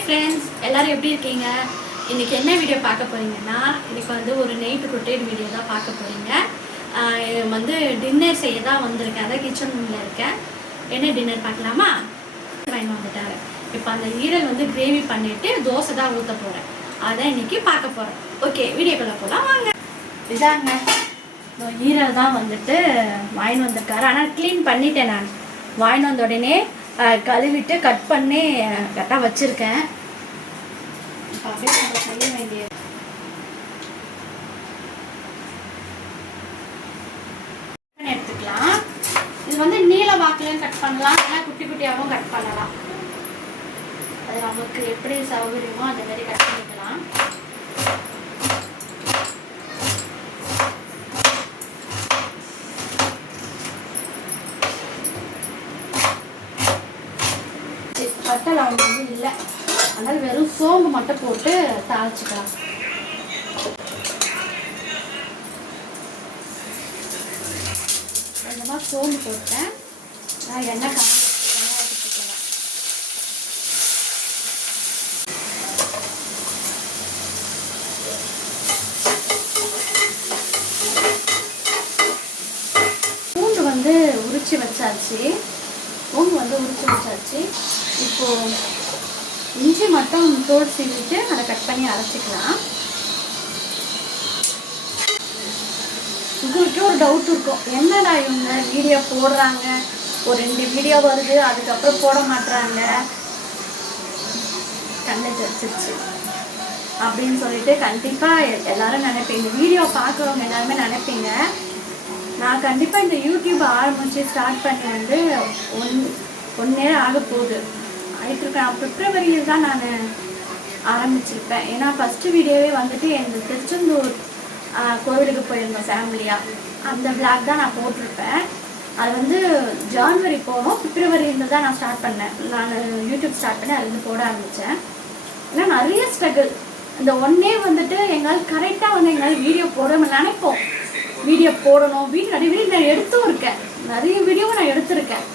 Hi friends, எல்லோரும் எப்படி இருக்கீங்க? இன்றைக்கி என்ன வீடியோ பார்க்க போகிறீங்கன்னா, இன்றைக்கி வந்து ஒரு நைட் ரொட்டேட் வீடியோ தான் பார்க்க போகிறீங்க. வந்து டின்னர் செய்ய தான் வந்திருக்கேன். அதான் கிச்சனில் இருக்கேன். என்ன டின்னர் பார்க்கலாமா? வாங்கி வந்துட்டாரு. இப்போ அந்த ஈரல் வந்து கிரேவி பண்ணிவிட்டு தோசை தான் ஊற்ற போகிறேன். அதான் இன்றைக்கி பார்க்க போகிறேன். ஓகே, வீடியோக்குள்ளே போகலாம் வாங்க. இதாங்க ஈரல் தான் வந்துட்டு வாங்கி வந்திருக்காரு. ஆனால் க்ளீன் பண்ணிட்டேன். நான் வாங்கி வந்த உடனே கழுவிட்டு கட் பண்ணி கரெக்டாக வச்சுருக்கேன். இப்போ அப்படியே நம்ம செய்ய வேண்டிய எடுத்துக்கலாம். இது வந்து நீல வாக்குலையும் கட் பண்ணலாம், இல்லைன்னா குட்டி குட்டியாகவும் கட் பண்ணலாம். அது நமக்கு எப்படி சௌகரியமோ அந்த மாதிரி கட் பண்ணிக்கலாம். பட்டை லவங்கம் வந்து இல்லை, அதனால் வெறும் சோம்பு மட்டும் போட்டு தாளிச்சுக்கலாம். கொஞ்சமாக சோம்பு போட்டேன். நான் எண்ணெய் ஊற்றிக்கலாம். பூண்டு வந்து உரிச்சு வச்சாச்சு. இப்போது இஞ்சி மட்டும் தோல் சீவிட்டு அதை கட் பண்ணி அரைச்சிக்கலாம். உங்களுக்கு ஒரு டவுட் இருக்கும், என்னடா இவங்க வீடியோ போடுறாங்க, ஒரு 2 வீடியோ வருது, அதுக்கப்புறம் போட மாட்டுறாங்க, கண்ணை வச்சிருச்சு அப்படின்னு சொல்லிட்டு கண்டிப்பாக எல்லாரும் நினைப்பீங்க. இந்த வீடியோ பார்க்குறவங்க எல்லாருமே நினைப்பீங்க. நான் கண்டிப்பாக இந்த யூடியூப் ஆரம்பித்து ஸ்டார்ட் பண்ணி வந்து 1 நேரம் ஆக போகுது ஆகிட்டுருக்கேன். பிப்ரவரியில் தான் நான் ஆரம்பிச்சிருப்பேன். ஏன்னா ஃபஸ்ட்டு வீடியோவே வந்துட்டு எங்கள் திருச்செந்தூர் கோவிலுக்கு போயிருந்தோம் ஃபேமிலியாக. அந்த விளாக் தான் நான் போட்டிருப்பேன். அது வந்து ஜான்வரி போனோம், பிப்ரவரியிலேருந்து தான் நான் ஸ்டார்ட் பண்ணேன். நான் யூடியூப் ஸ்டார்ட் பண்ணி அதுலேருந்து போட ஆரம்பித்தேன். ஏன்னா நிறைய ஸ்ட்ரகிள். இந்த 1 டே வந்துட்டு எங்களால் கரெக்டாக வந்து எங்களால் வீடியோ போட நினைப்போம். வீடியோ போடணும், நிறைய வீடியோ நான் எடுத்தும் இருக்கேன், நிறைய வீடியோவும் நான் எடுத்திருக்கேன்.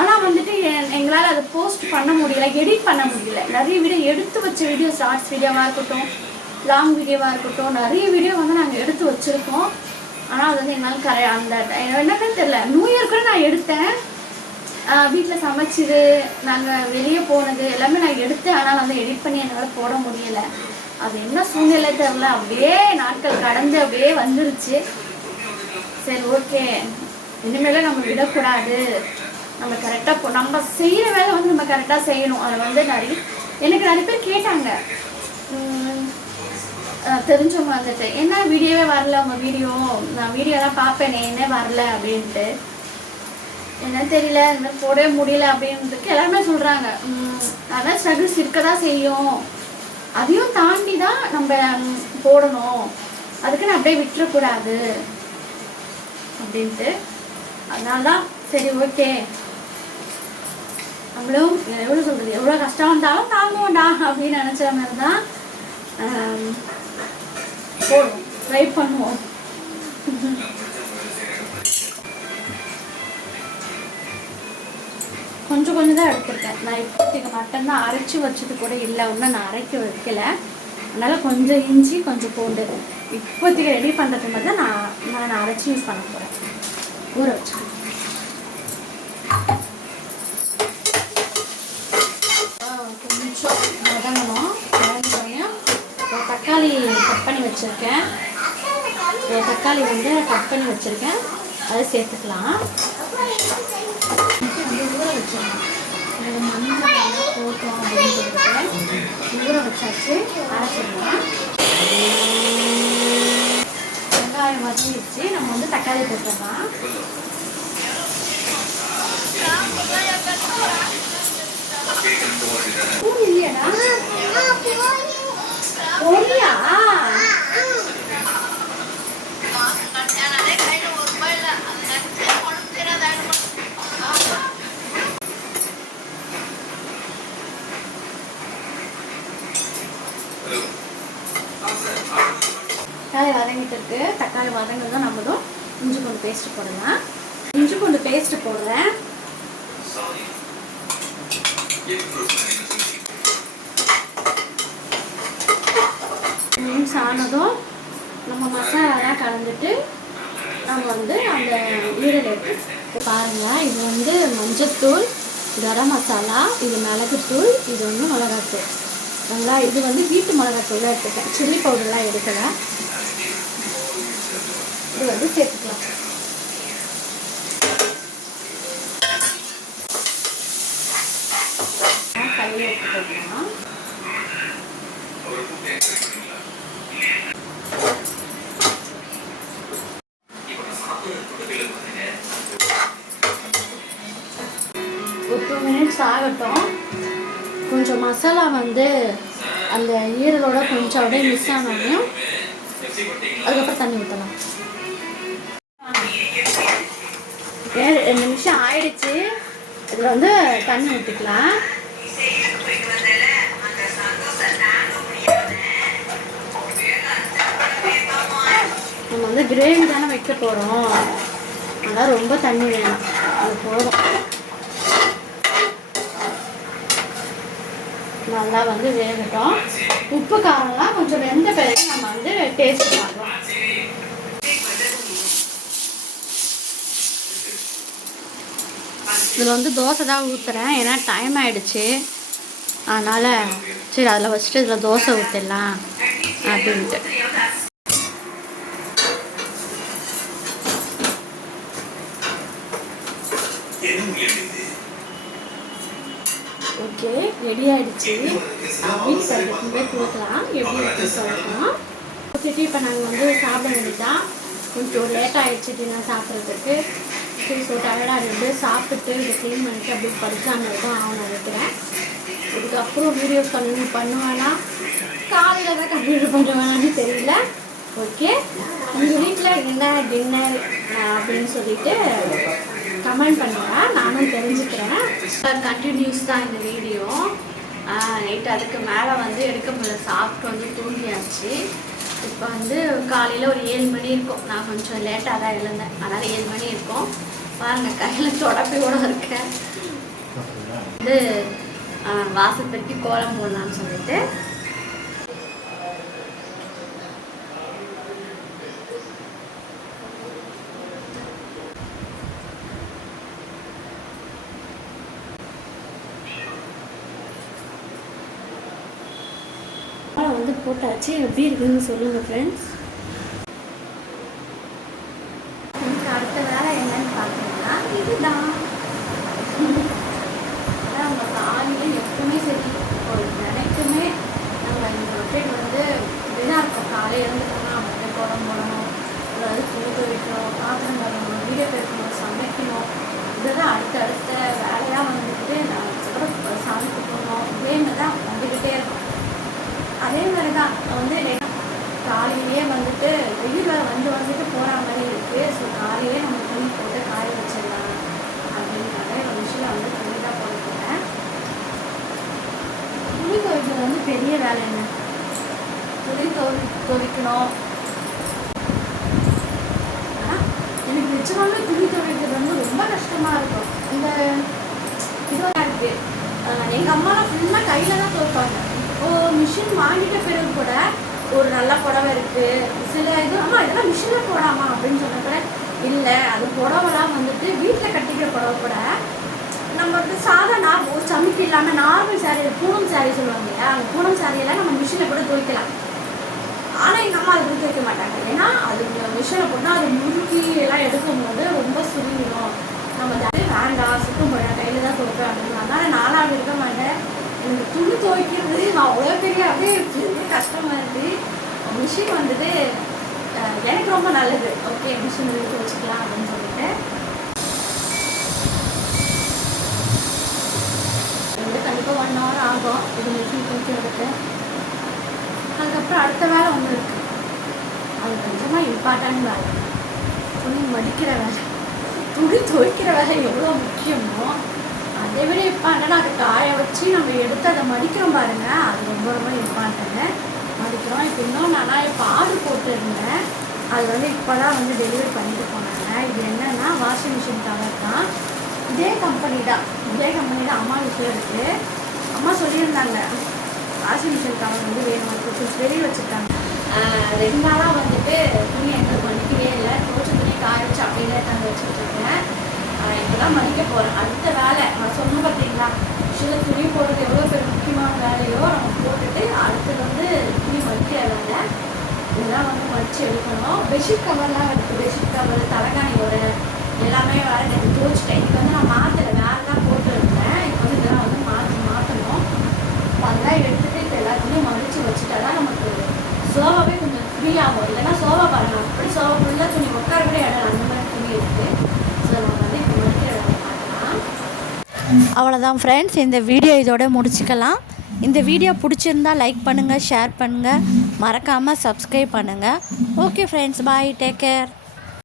ஆனால் வந்துட்டு எங்களால் அதை போஸ்ட் பண்ண முடியல, எடிட் பண்ண முடியல. நிறைய வீடியோ எடுத்து வச்ச வீடியோ, ஷார்ட்ஸ் வீடியோவாக இருக்கட்டும், லாங் வீடியோவாக இருக்கட்டும், நிறைய வீடியோ வந்து நாங்கள் எடுத்து வச்சுருக்கோம். ஆனால் அது வந்து எங்களால் அந்த என்னன்னு தெரியல. நியூ இயர்க்கு நான் எடுத்தேன், வீட்டில் சமைச்சிது, நாங்கள் வெளியே போனது எல்லாமே நான் எடுத்தேன். ஆனால் வந்து எடிட் பண்ணி என்னால் போட முடியலை. அது என்ன சூழ்நிலை தெரில, அப்படியே நாட்கள் கடந்து அப்படியே வந்துருச்சு. சரி, ஓகே, இனிமேல் நம்ம விடக்கூடாது, நம்ம கரெக்டாக நம்ம செய்கிற வேலை வந்து நம்ம கரெக்டாக செய்யணும். அதை வந்து எனக்கு நிறைய பேர் கேட்டாங்க, தெரிஞ்சவங்க வந்துட்டு, என்ன வீடியோவே வரல உங்கள் வீடியோ, நான் வீடியோலாம் பார்ப்பேனே என்ன வரல அப்படின்ட்டு. என்னன்னு தெரியல, இந்த மாதிரி போடவே முடியல அப்படின்றதுக்கு எல்லாருமே சொல்கிறாங்க. அதனால் ஸ்ட்ரகிள்ஸ் இருக்க தான் செய்யும், அதையும் தாண்டி தான் நம்ம போடணும், அதுக்கு நான் அப்படியே விட்டுறக்கூடாது அப்படின்ட்டு. அதனால தான் சரி, ஓகே, நம்மளும் எவ்வளோ சொல்கிறது, எவ்வளோ கஷ்டம் வந்தாலும் தாங்குவோண்டா அப்படின்னு நினச்ச மாதிரி தான் போடுவோம், ட்ரை பண்ணுவோம். கொஞ்சம் தான் எடுத்துருக்கேன். நான் இப்போதைக்கு மட்டன் தான் அரைச்சி வச்சது கூட இல்லை, ஒன்றும் நான் அரைக்க வைக்கல. அதனால் கொஞ்சம் இஞ்சி கொஞ்சம் பூண்டு இப்போதைக்கு ரெடி பண்ணுறதுக்கு மாதிரி தான் நான் அரைச்சி யூஸ் பண்ண போகிறேன். ஊற வச்சு கொஞ்சம் வதங்கணும். வெங்காயம், தக்காளி கட் பண்ணி வச்சுருக்கேன். தக்காளி வந்து கட் பண்ணி வச்சுருக்கேன், அதை சேர்த்துக்கலாம். ஊற வச்சிடணும். மஞ்சள் போட்டோம் அப்படின்னு சொல்லிட்டு ஊற வச்சாச்சு, அரைச்சிடலாம். வெங்காயம் வதங்கிடுச்சு, நம்ம வந்து தக்காளி போட்டுடலாம். இல்லையாடா ஒளியா தக்காளி வதங்கிட்டு இருக்கு. தக்காளி வதங்குறதும் நம்மளும் இஞ்சி பூண்டு பேஸ்ட் போடலாம். இஞ்சி பூண்டு பேஸ்ட் போடுறேன். ஆனதும் நம்ம மசாலாலாம் கலந்துட்டு நம்ம வந்து அந்த ஈரல் எடுத்து பாருங்கள். இது வந்து மஞ்சத்தூள், கரம் மசாலா, இது மிளகுத்தூள், இது வந்து மிளகாத்தூள். நல்லா இது வந்து வீட்டு மிளகாத்தூளாக எடுத்துட்டேன், சில்லி பவுடர்லாம் எடுக்கலை. இது வந்து சேர்த்துக்கலாம். கையில் எடுத்துக்கலாம். ஒரு 2 மினிட்ஸ் ஆகட்டும். கொஞ்சம் மசாலா வந்து அந்த ஈரலோட கொஞ்சம் அப்படியே மிஸ் ஆனாலும் அதுக்கப்புறம் தண்ணி ஊற்றலாம். 2 நிமிஷம் ஆயிடுச்சு. இதில் வந்து தண்ணி ஊற்றிக்கலாம். நம்ம வந்து கிரேவி தானே வைக்க போகிறோம், அதனால் ரொம்ப தண்ணி வேணும். அது போதும். நல்லா வந்து வேகட்டும். உப்பு காரம்லாம் கொஞ்சம் வெந்த பிறகு நம்ம வந்து டேஸ்ட் பார்க்கலாம். இதில் வந்து தோசை தான் ஊற்றுறேன், ஏன்னா டைம் ஆகிடுச்சு. அதனால் சரி அதில் வச்சுட்டு இதில் தோசை ஊற்றிடலாம் அப்படின்ட்டு. ஓகே, ரெடி ஆகிடுச்சு. வீட்டு சைடுக்குள்ளே கொடுக்கலாம். எப்படி இருக்குன்னு சொல்லலாம். ஓகே, இப்போ நாங்கள் வந்து சாப்பிட வேண்டியதான். கொஞ்சம் லேட் ஆகிடுச்சு டின்னர் சாப்பிட்றதுக்கு. சரி, ஸோ டயர்டாக இருந்து சாப்பிட்டு இதை க்ளீன் பண்ணிட்டு அப்படி படிக்கலான்னு தான் ஆகும் நினைக்கிறேன். இதுக்கப்புறம் வீடியோஸ் கண்டினியூ பண்ணுவேன்னா காலையில் தான் கண்டினியூ பண்ணுவேன்னு தெரியல. ஓகே, உங்கள் வீட்டில் என்ன டின்னர் அப்படின்னு சொல்லிட்டு கமெண்ட் பண்ணுங்கள், நானும் தெரிஞ்சுக்கிறேன். கண்டினியூஸ் தான் இந்த வீடியோ. நைட்டு அதுக்கு மேலே வந்து எடுக்க முடியல, சாப்பிட்டு வந்து தூங்கியாச்சு. இப்போ வந்து காலையில் ஒரு 7 மணி இருக்கும். நான் கொஞ்சம் லேட்டாக தான் எழுந்தேன், அதனால் 7 மணி இருக்கும். பாருங்கள், கையில் தொடப்பையோடு இருக்கேன். வந்து வாசல் பெருக்கி கோலம் போடலான்னு சொல்லிட்டு வந்து போட்டாச்சு. எப்படி இருக்குதுன்னு சொல்லுங்கள் ஃப்ரெண்ட்ஸ். அடுத்த வேலை என்னன்னு பார்த்தீங்கன்னா இதுதான். நம்ம காலையில் எப்பவுமே சரி நினைக்குமே நம்ம இந்த ரொட்டேட் வந்து இப்படிதான் இருக்கும். காலையில் இருந்துட்டோம்னா அப்படியே கோலம் போடணும், அதாவது துணி துவைக்கணும், பாத்திரம் கழுவணும், வீடியோ பேசணும், சமைக்கணும். இதுதான் அடுத்த வேலையாக வந்துட்டு நான் கூட சாமி போடணும். இதே மாதிரி தான் வந்துக்கிட்டே இருக்கும். அதே மாதிரி தான் வந்து காலையிலேயே வந்துட்டு வெயில் வந்துட்டு போகிற மாதிரி இருக்குது. ஸோ காலையிலே நம்ம துணி போட்டு காய வச்சிடலாம் அப்படின்றத ஒரு விஷயம் வந்து துணி தான் போட்டுக்கிறேன். துணி துவைக்கிறது வந்து பெரிய வேலை என்ன, துணி துவைக்கணும். எனக்கு நிச்சயமாகவே துணி துவைக்கிறது வந்து ரொம்ப கஷ்டமாக இருக்கும். இந்த இதுவாக இருக்குது. எங்கள் அம்மாலாம் ஃபுல்லாக கையில் தான் துவைப்பாங்க. இப்போது மிஷின் வாங்கிட்ட பிறகு கூட ஒரு நல்ல புடவை இருக்குது, சில இது அம்மா இதெல்லாம் மிஷினில் போடாமா அப்படின்னு சொன்ன கூட இல்லை. அது புடவைலாம் வந்துட்டு வீட்டில் கட்டிக்கிற புடவை கூட நம்ம வந்து சாதா ஒரு சமைக்கு இல்லாமல் நார்மல் சாரீ, பூனம் சாரீ சொல்லுவாங்க இல்லையா, அந்த பூனம் சாரியெல்லாம் நம்ம மிஷினில் கூட துவைக்கலாம். ஆனால் எங்கள் அம்மா அது கூட துவைக்க மாட்டாங்க. ஏன்னா அது மிஷினில் போட்டால் அது முறுக்கி எல்லாம் எடுக்கும்போது ரொம்ப சுருங்கிடும். நம்ம வேண்டாம், சுத்தம் போயிடும், கையில் தான் துவைப்பேன் அப்படின்னு. அதனால் நானாக இருக்க மாட்டேன். எனக்கு துணி துவைக்கிறது அவ்வளோ பெரிய அப்படியே பெரிய கஷ்டமாக இருக்குது. மிஷின் வந்துட்டு எனக்கு ரொம்ப நல்லது. ஓகே, மிஷின் எடுத்து வச்சுக்கலாம் அப்படின்னு சொல்லிட்டு வந்து கண்டிப்பாக 1 hour ஆகும் இது மிஷின் துவைக்கிறதுக்கு. அதுக்கப்புறம் அடுத்த வேலை ஒன்று இருக்குது. அது கொஞ்சமாக இம்பார்ட்டன்ட் வேலை, துணி மடிக்கிற வேலை. துணி துவைக்கிற வேலை எவ்வளோ முக்கியமோ அதை விட இம்பார்ட்டன்ட் அதை காய வச்சு நம்ம எடுத்து அதை மடிக்கிறோம் பாருங்க, அது ரொம்ப ரொம்ப இம்பார்ட்டன்ட்டு. மடிக்கிறோம். இப்போ இன்னும் நான் இப்போ ஆர்டர் போட்டுருந்தேன், அது வந்து இப்போ தான் வந்து டெலிவரி பண்ணிட்டு போனாங்க. இது என்னென்னா வாஷிங் மிஷின் கவர் தான். இதே கம்பெனி தான் அம்மா வீட்டில் இருக்குது. அம்மா சொல்லியிருந்தாங்க வாஷிங் மிஷின் கவர் வந்து வேணும், கொஞ்சம் வெளியே வச்சுருக்காங்க. 2 நாளாக வந்துட்டு துணி எங்களுக்கு மடிக்கவே இல்லை. தோச்ச துணி காய வச்சு அப்படியே எடுத்தாந்து வச்சுட்ருக்கேன். இப்போ தான் மடிக்க போகிறேன். அடுத்த வேலை நான் சொன்ன பார்த்தீங்களா, ஆக்சுவலாக துணி போடுறது எவ்வளோ பெரிய முக்கியமான வேலையோ நம்ம போட்டுட்டு அடுத்தது வந்து துணி மடிக்கிற வேலை. இதெல்லாம் வந்து மடித்து எடுக்கணும். பெட்ஷீட் கவர்லாம் இருக்குது. பெட்ஷீட் கவர், தலைகாணியோட எல்லாமே வேறு எனக்கு தோச்சிட்டேன். இதுக்கு வந்து நான் மாற்றலை, வேறு தான் போட்டு இருந்தேன். இப்போ வந்து இதெல்லாம் வந்து மாற்றணும். அதெல்லாம் எடுத்துகிட்டு இப்போ எல்லாத்தையுமே மடித்து வச்சுட்டா தான் நமக்கு சோபாவே கொஞ்சம் ஃப்ரீ ஆகும். இல்லைன்னா சோபா பாருங்கள், அப்படி சோபா ஃபுல்லாக துணி உட்கார கூட இடம் அந்த மாதிரி துணி இருக்குது. ஸோ நம்ம வந்து இப்போ மடிக்கிற வேலை பார்க்கலாம். அவ்வளோதான் ஃப்ரெண்ட்ஸ், இந்த வீடியோ இதோட முடிச்சுக்கலாம். இந்த வீடியோ பிடிச்சிருந்தா லைக் பண்ணுங்கள், ஷேர் பண்ணுங்கள், மறக்காமல் சப்ஸ்கிரைப் பண்ணுங்கள். ஓகே ஃப்ரெண்ட்ஸ், பாய், டேக் கேர்.